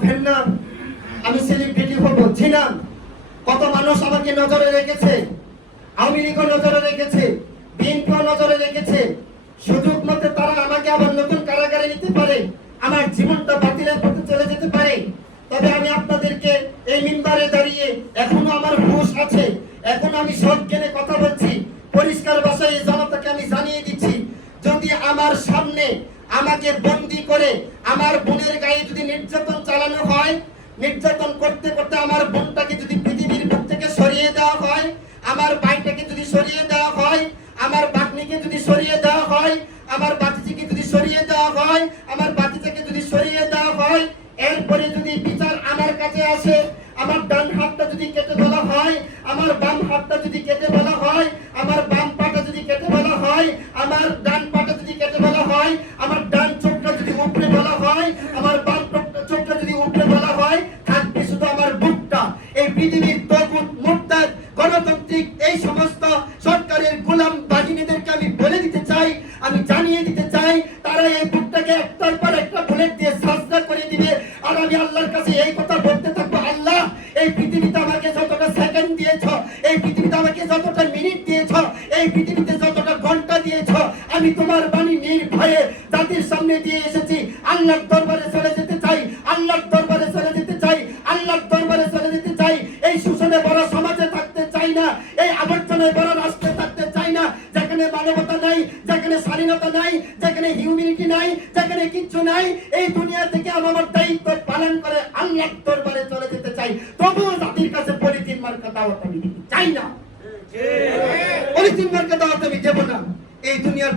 ভাববেন না আমি সেলিব্রিটি হব। ছিলাম কত মানুষ আমাকে নজরে রেখেছে? আওয়ামী লীগও নজরে রেখেছে বিএনপিও নজরে রেখেছে। সুযোগ মতে তারা আমাকে আবার নতুন কারাগারে নিতে পারে। আমার জীবনটা বাতিলের পথে চলে যেতে পারে। তবে আমি আপনাদেরকে এই মিম্বারে দাঁড়িয়ে এখনও আমার হুঁশ আছে। এখন আমি সৎ জ্ঞানে কথা বলছি। পরিষ্কার ভাষায় জনতাকে আমি জানিয়ে দিচ্ছি, যদি আমার সামনে আমাকে বন্দি করে আমার বোনের গায়ে যদি নির্যাতন চালানো হয়, নির্যাতন করতে করতে আমার বোনটাকে যদি পৃথিবীর বুক থেকে সরিয়ে দেওয়া হয়, আমার ভাইটাকে যদি সরিয়ে দেওয়া হয়, আমার বাগনিকে যদি সরিয়ে দেওয়া হয়, আমার বাতিজিকে যদি সরিয়ে দেওয়া হয়, আমার বাতিজাকে যদি সরিয়ে দেওয়া হয়, এরপরে যদি বিচার আমার কাছে আসে, আমার ডান হাতটা যদি কেটে বলা হয়, আমার বাম হাতটা যদি কেটে বলা হয় এই পৃথিবীর তগুত মুক্তার গণতান্ত্রিক এই সমস্ত সরকারের গোলাম বাহিনীদেরকে আমি বলে দিতে চাই, আমি জানিয়ে দিতে চাই, তারা এই বুকটাকে একটার পর একটা বুলেট দিয়ে সাজদা করে দিবে। আর আমি আল্লাহর কাছে এই কথা বলতে থাকব, আল্লাহ, এই পৃথিবীতে আমাকে যতটা সেকেন্ড দিয়েছ, এই পৃথিবীতে আমাকে যতটা মিনিট দিয়েছ, এই পৃথিবীতে যতটা ঘণ্টা দিয়েছ, আমি তোমার বাণী নির্ভয়ে জাতির সামনে দিয়ে এসেছি। আল্লাহর দরবারে চলে যেতে চাই না। এই আবর্জনায় বড় রাষ্ট্রে থাকতে চাই না। যেখানে মানবতা নাই যেখানে স্বাধীনতা নাই যেখানে হিউম্যানিটি নাই যেখানে কিচ্ছু নাই এই দুনিয়া থেকে আমি আমার দায়িত্ব পালন করে আল্লাহ দরবারে চলে যেতে চাই। তবু জাতির কাছে পলিথিন মার্কা দাওয়াত আমি চাই না। পলিথিন মার্কা দাওয়াত আমি দেব না। এই দুনিয়ার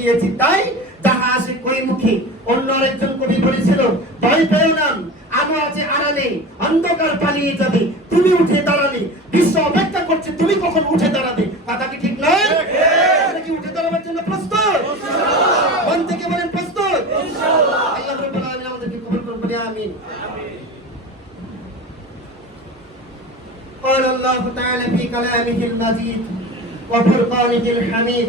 খেপিয়ে গিয়েছি তাই যাহা আসে কই মুখে অন্য আরেকজন কবি বলেছিল ভয় পেও না আলো আছে আড়ালে অন্ধকার পালিয়ে যাবে তুমি উঠে দাঁড়ালে বিশ্ব অপেক্ষা করছে তুমি কখন উঠে দাঁড়াবে কথা কি ঠিক নয় আমরা কি উঠে দাঁড়াবার জন্য প্রস্তুত মন থেকে বলেন প্রস্তুত আল্লাহ রাব্বুল আলামিন আমাদেরকে কবুল করুন বলি আমিন قال الله تعالى في كلامه المجيد وفرقانه الحميد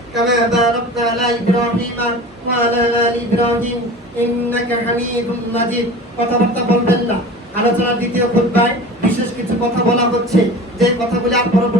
كما باركت على إبراهيم وعلى آل إبراهيم إنك حميد مجيد কথাবার্তা বলবেন না আলোচনার দ্বিতীয় খুতবায় বিশেষ কিছু কথা বলা হচ্ছে যে কথাগুলি আর পরবর্তীতে